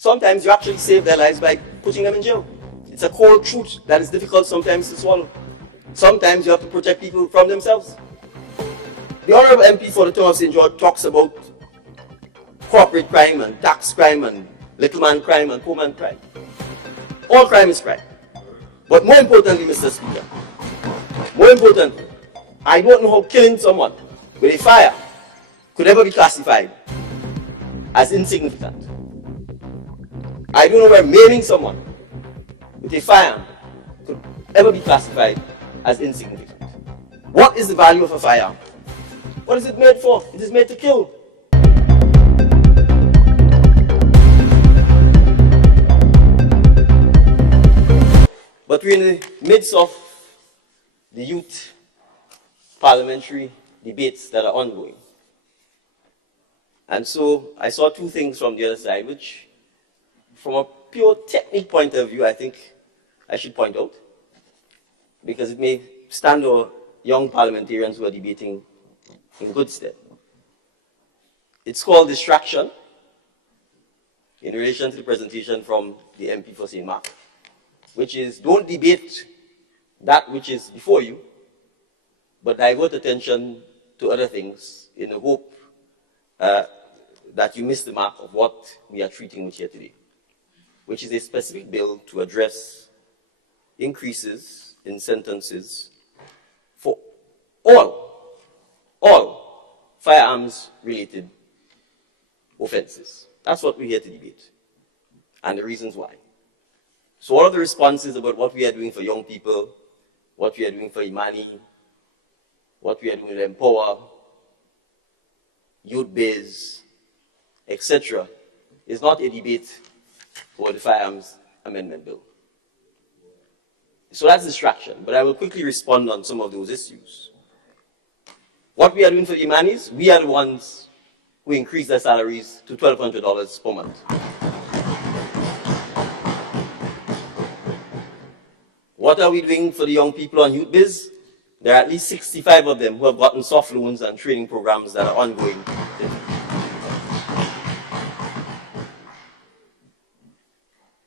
Sometimes you actually save their lives by putting them in jail. It's a cold truth that is difficult sometimes to swallow. Sometimes you have to protect people from themselves. The Honorable MP for the town of St. George talks about corporate crime and tax crime and little man crime and poor man crime. All crime is crime. But more importantly, Mr. Speaker, more importantly, I don't know how killing someone with a fire could ever be classified as insignificant. I don't know where maiming someone with a firearm could ever be classified as insignificant. What is the value of a firearm? What is it made for? It is made to kill. But we're in the midst of the youth parliamentary debates that are ongoing. And so I saw two things from the other side, which from a pure technique point of view, I think I should point out, because it may stand our young parliamentarians who are debating in good stead. It's called distraction in relation to the presentation from the MP for St. Mark, which is don't debate that which is before you, but divert attention to other things in the hope that you miss the mark of what we are treating with here today, which is a specific bill to address increases in sentences for all firearms-related offenses. That's what we're here to debate, and the reasons why. So all of the responses about what we are doing for young people, what we are doing for Imani, what we are doing to empower, youth biz, etc., is not a debate for the Firearms Amendment Bill. So that's distraction, but I will quickly respond on some of those issues. What we are doing for the Imanis, we are the ones who increase their salaries to $1,200 per month. What are we doing for the young people on youth biz? There are at least 65 of them who have gotten soft loans and training programs that are ongoing.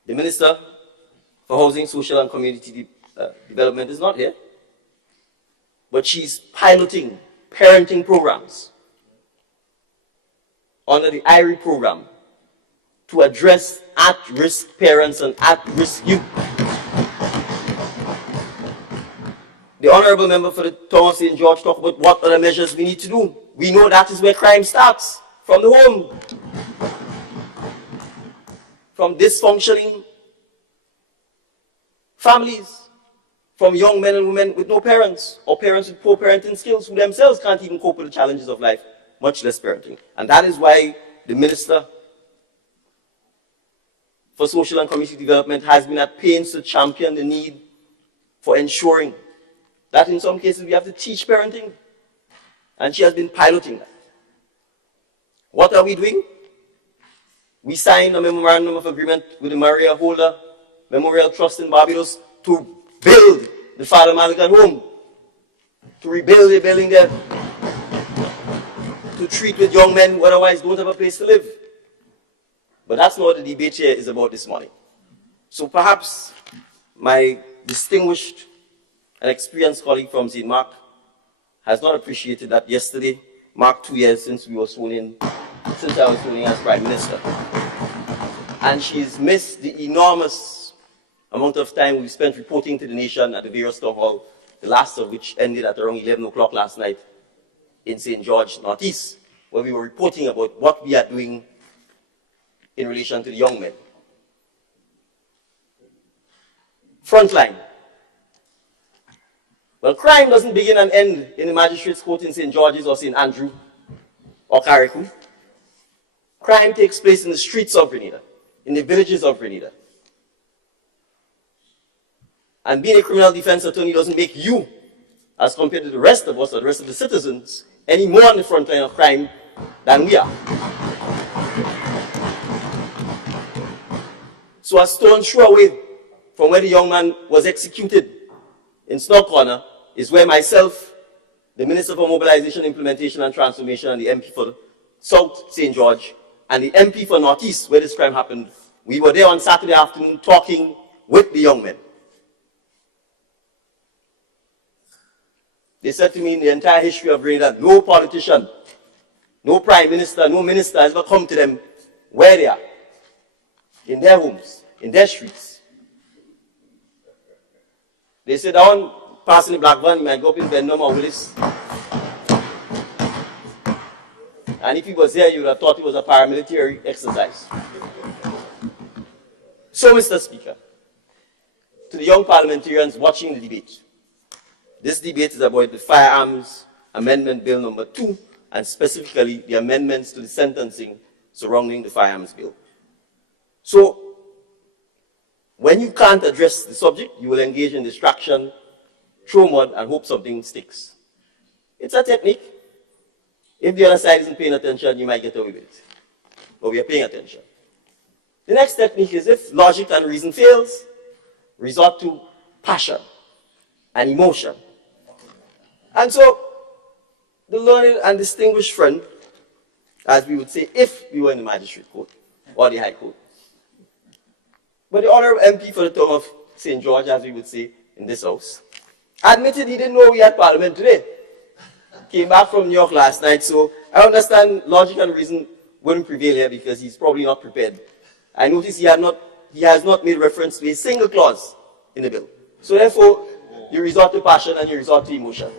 The Minister for Housing, Social and Community Development is not here, but she's piloting parenting programs under the IRE program to address at-risk parents and at-risk youth. The Honorable Member for the town of St. George talked about what other measures we need to do. We know that is where crime starts, from the home. From dysfunctioning families, from young men and women with no parents, or parents with poor parenting skills who themselves can't even cope with the challenges of life, much less parenting. And that is why the Minister for Social and Community Development has been at pains to champion the need for ensuring that in some cases we have to teach parenting, and she has been piloting that. What are we doing? We signed a memorandum of agreement with the Maria Holder Memorial Trust in Barbados to build the Father Malikan home, to rebuild a building there, to treat with young men who otherwise don't have a place to live. But that's not what the debate here is about this morning. So perhaps my distinguished and experienced colleague from St. Mark has not appreciated that yesterday marked 2 years since I was sworn in as Prime Minister. And she's missed the enormous amount of time we spent reporting to the nation at the various town hall, the last of which ended at around 11 o'clock last night in St. George, Northeast, where we were reporting about what we are doing in relation to the young men. Frontline. Well, crime doesn't begin and end in the magistrate's court in St. George's or St. Andrew or Carriacou. Crime takes place in the streets of Grenada, in the villages of Grenada. And being a criminal defense attorney doesn't make you, as compared to the rest of us or the rest of the citizens, any more on the front line of crime than we are. So a stone's throw away from where the young man was executed in Snow Corner is where myself, the Minister for Mobilization, Implementation and Transformation, and the MP for South St. George, and the MP for Northeast, where this crime happened, We were there on Saturday afternoon talking with the young men. They said to me, in the entire history of Grenada, no politician, no prime minister, no minister has ever come to them where they are, in their homes, in their streets. They said, that one passing the black van, you might go up in Benham or Willis. And if he was there, you would have thought it was a paramilitary exercise. So, Mr. Speaker, to the young parliamentarians watching the debate, this debate is about the Firearms Amendment Bill number 2, and specifically the amendments to the sentencing surrounding the Firearms Bill. So, when you can't address the subject, you will engage in distraction, throw mud, and hope something sticks. It's a technique. If the other side isn't paying attention, you might get away with it. But we are paying attention. The next technique is, if logic and reason fails, resort to passion and emotion. And so, the learned and distinguished friend, as we would say if we were in the magistrate court or the high court, but the honorable MP for the town of St. George, as we would say in this house, admitted he didn't know we had parliament today. Came back from New York last night, so I understand logic and reason wouldn't prevail here because he's probably not prepared. I notice he has not made reference to a single clause in the bill. So therefore, you resort to passion and you resort to emotion.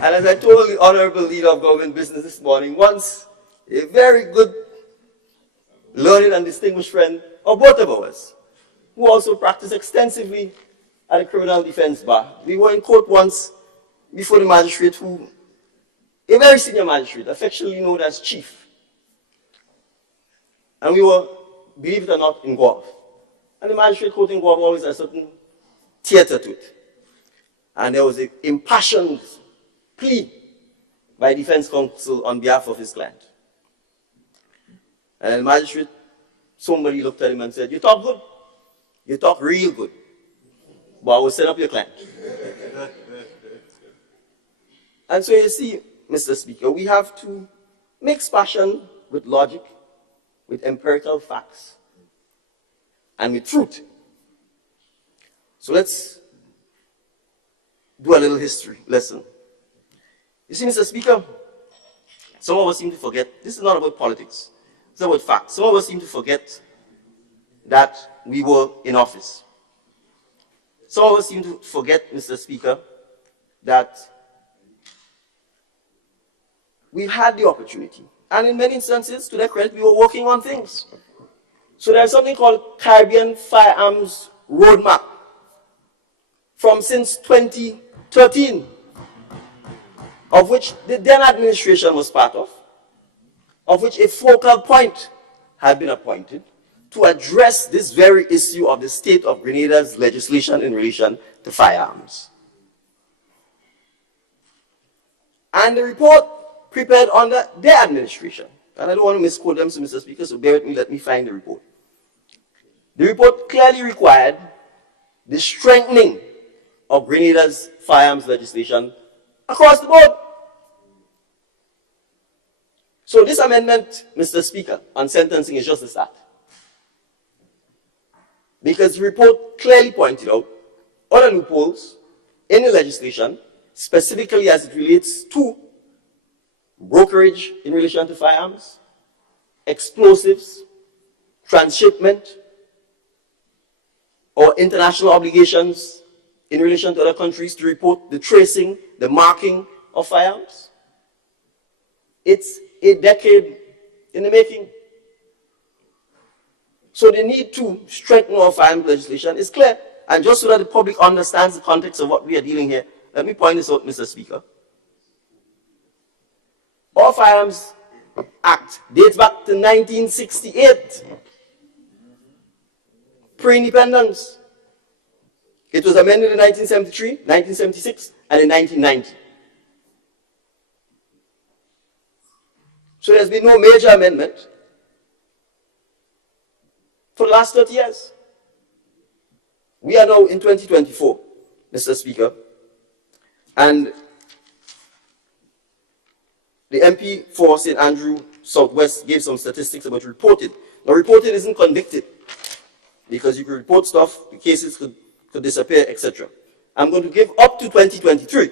And as I told the honorable leader of government business this morning, once a very good, learned and distinguished friend of both of ours, who also practiced extensively at the criminal defense bar. We were in court once before the magistrate, a very senior magistrate, affectionately known as Chief. And we were, believe it or not, in Guelph. And the magistrate court in Guelph always has a certain theater to it. And there was an impassioned plea by defense counsel on behalf of his client. And the magistrate, somebody looked at him and said, "You talk good. You talk real good. But I will set up your client." And so you see, Mr. Speaker, we have to mix passion with logic, with empirical facts, and with truth. So let's do a little history lesson. You see, Mr. Speaker, some of us seem to forget, this is not about politics, it's about facts. Some of us seem to forget that we were in office. Some of us seem to forget, Mr. Speaker, that we've had the opportunity. And in many instances, to their credit, we were working on things. So there's something called Caribbean Firearms Roadmap from since 2013, of which the then administration was part of which a focal point had been appointed to address this very issue of the state of Grenada's legislation in relation to firearms. And the report prepared under their administration, and I don't want to misquote them, so Mr. Speaker, so bear with me, let me find the report. The report clearly required the strengthening of Grenada's firearms legislation across the board. So this amendment, Mr. Speaker, on sentencing is just a start. Because the report clearly pointed out other loopholes in the legislation, specifically as it relates to brokerage in relation to firearms, explosives, transshipment, or international obligations in relation to other countries to report the tracing, the marking of firearms. It's a decade in the making. So the need to strengthen our firearms legislation is clear. And just so that the public understands the context of what we are dealing here, let me point this out, Mr. Speaker. Our Firearms Act dates back to 1968, pre-independence. It was amended in 1973, 1976, and in 1990. So there's been no major amendment for the last 30 years. We are now in 2024, Mr. Speaker, and the MP for St. Andrew Southwest gave some statistics about reported. Now, reported isn't convicted, because you could report stuff, the cases could disappear, etc. I'm going to give up to 2023,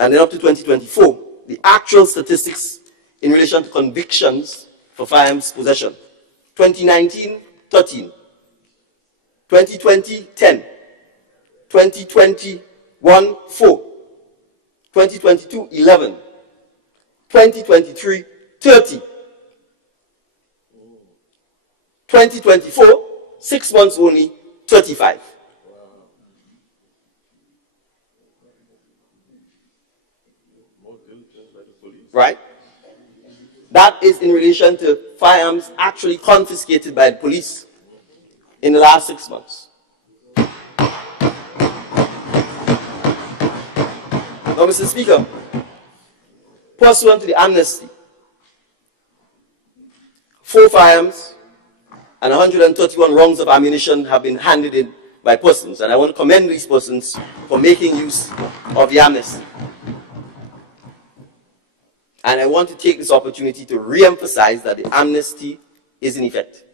and then up to 2024, the actual statistics in relation to convictions for firearms possession. 2019, 13. 2020, 10. 2021, 4. 2022, 11. 2023, 30. 2024, 6 months only, 35. Right? That is in relation to firearms actually confiscated by the police in the last 6 months. Now, Mr. Speaker, pursuant to the amnesty, 4 firearms and 131 rounds of ammunition have been handed in by persons, and I want to commend these persons for making use of the amnesty. And I want to take this opportunity to re-emphasize that the amnesty is in effect.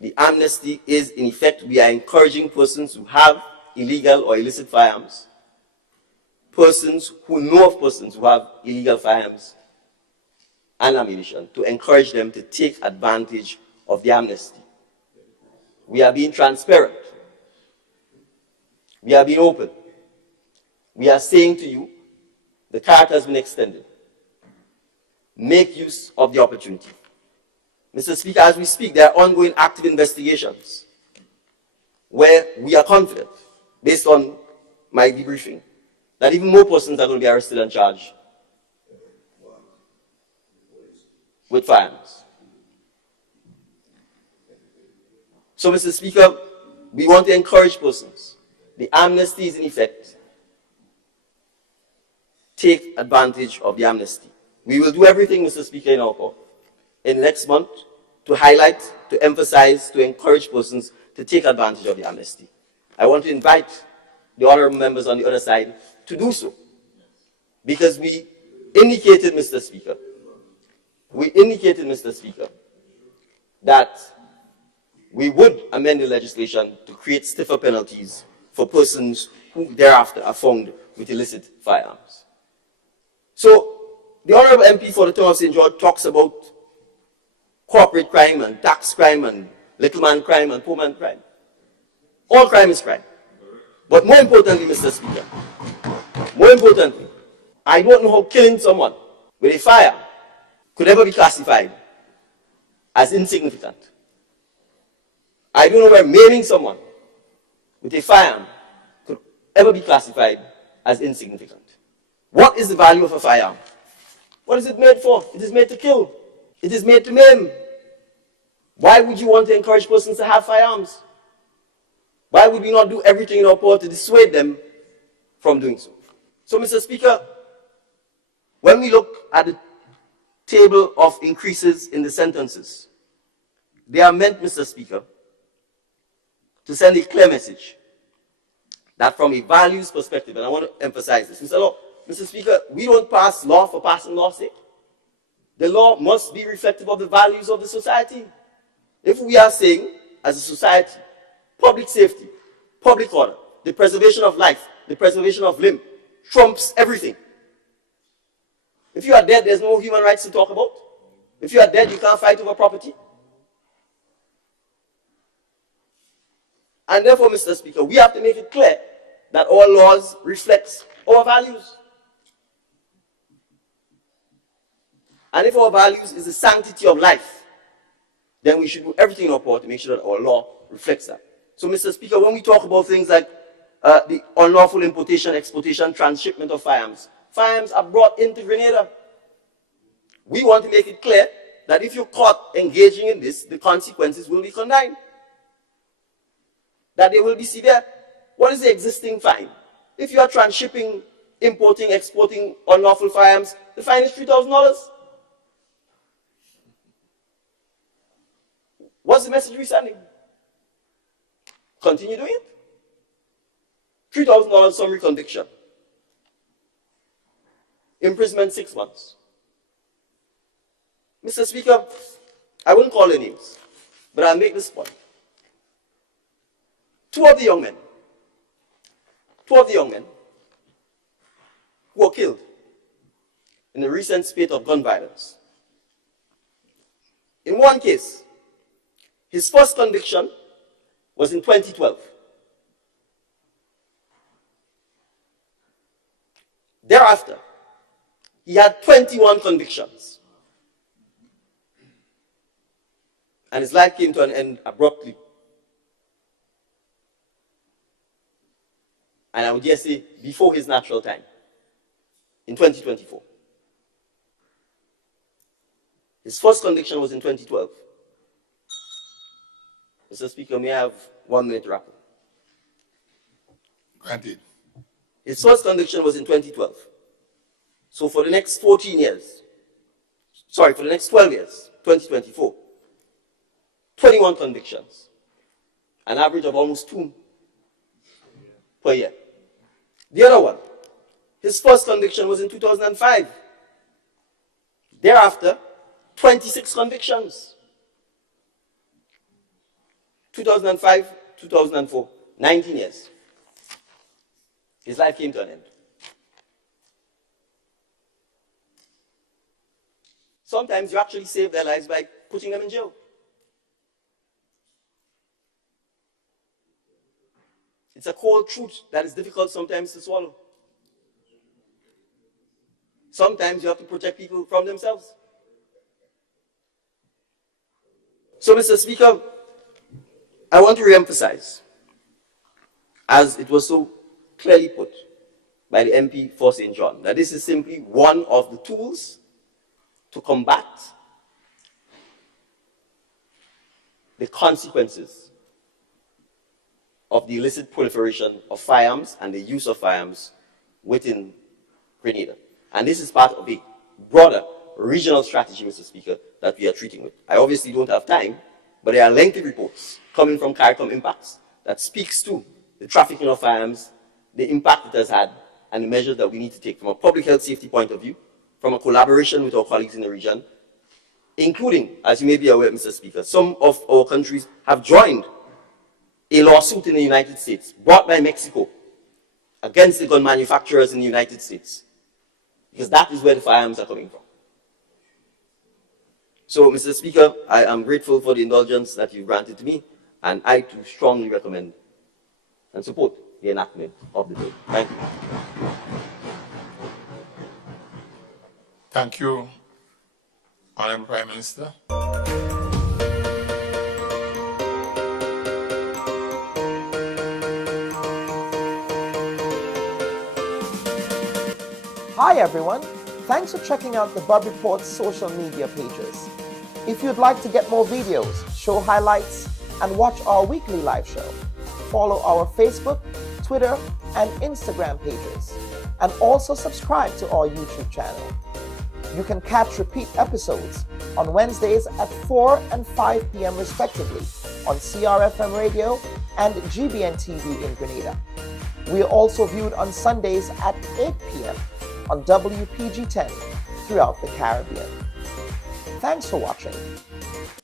The amnesty is in effect. We are encouraging persons who have illegal or illicit firearms, persons who know of persons who have illegal firearms and ammunition, to encourage them to take advantage of the amnesty. We are being transparent. We are being open. We are saying to you, the cart has been extended. Make use of the opportunity. Mr. Speaker, as we speak, there are ongoing active investigations where we are confident, based on my debriefing, that even more persons are going to be arrested and charged with firearms. So, Mr. Speaker, we want to encourage persons. The amnesty is in effect. Take advantage of the amnesty. We will do everything, Mr. Speaker, in our court in next month to highlight, to emphasize, to encourage persons to take advantage of the amnesty. I want to invite the honorable members on the other side to do so, because we indicated, Mr. Speaker, that we would amend the legislation to create stiffer penalties for persons who thereafter are found with illicit firearms. So, the Honorable MP for the town of St. George talks about corporate crime and tax crime and little man crime and poor man crime. All crime is crime. But more importantly, Mr. Speaker, I don't know how killing someone with a fire could ever be classified as insignificant. I don't know where maiming someone with a firearm could ever be classified as insignificant. What is the value of a firearm? What is it made for? It is made to kill. It is made to maim. Why would you want to encourage persons to have firearms? Why would we not do everything in our power to dissuade them from doing so? So, Mr. Speaker, when we look at the table of increases in the sentences, they are meant, Mr. Speaker, to send a clear message that from a values perspective, and I want to emphasize this, Mr. Speaker, we don't pass law for passing law's sake. The law must be reflective of the values of the society. If we are saying, as a society, public safety, public order, the preservation of life, the preservation of limb, trumps everything. If you are dead, there's no human rights to talk about. If you are dead, you can't fight over property. And therefore, Mr. Speaker, we have to make it clear that our laws reflect our values. And if our values is the sanctity of life, then we should do everything in our power to make sure that our law reflects that. So, Mr. Speaker, when we talk about things like the unlawful importation, exportation, transshipment of firearms, firearms are brought into Grenada. We want to make it clear that if you're caught engaging in this, the consequences will be condign. That they will be severe. What is the existing fine? If you are transshipping, importing, exporting unlawful firearms, the fine is $3,000. What's the message we're sending? Continue doing it. $3,000 summary conviction. imprisonment 6 months. Mr. Speaker, I wouldn't call any names, but I'll make this point. Two of the young men who were killed in the recent spate of gun violence. In one case, his first conviction was in 2012. Thereafter, he had 21 convictions. And his life came to an end abruptly. And I would dare say, before his natural time, in 2024. His first conviction was in 2012. Mr. Speaker, may I have 1 minute to wrap up? Granted. His first conviction was in 2012. So for the next 14 years, for the next 12 years, 2024, 21 convictions, an average of almost 2 per year. The other one, his first conviction was in 2005. Thereafter, 26 convictions. 2005, 2004, 19 years. His life came to an end. Sometimes you actually save their lives by putting them in jail. It's a cold truth that is difficult sometimes to swallow. Sometimes you have to protect people from themselves. So, Mr. Speaker, I want to re-emphasize, as it was so clearly put by the MP for St. John, that this is simply one of the tools to combat the consequences of the illicit proliferation of firearms and the use of firearms within Grenada. And this is part of a broader regional strategy, Mr. Speaker, that we are treating with. I obviously don't have time, but there are lengthy reports coming from CARICOM Impacts that speaks to the trafficking of firearms, the impact it has had, and the measures that we need to take from a public health safety point of view, from a collaboration with our colleagues in the region, including, as you may be aware, Mr. Speaker, some of our countries have joined a lawsuit in the United States, brought by Mexico, against the gun manufacturers in the United States, because that is where the firearms are coming from. So, Mr. Speaker, I am grateful for the indulgence that you granted to me, and I too strongly recommend and support the enactment of the bill. Thank you. Thank you, Honorable Prime Minister. Hi everyone, thanks for checking out the Bob Report's social media pages. If you'd like to get more videos, show highlights, and watch our weekly live show, follow our Facebook, Twitter, and Instagram pages, and also subscribe to our YouTube channel. You can catch repeat episodes on Wednesdays at 4 and 5 p.m. respectively on CRFM Radio and GBN TV in Grenada. We are also viewed on Sundays at 8 p.m. on WPG 10 throughout the Caribbean. Thanks for watching.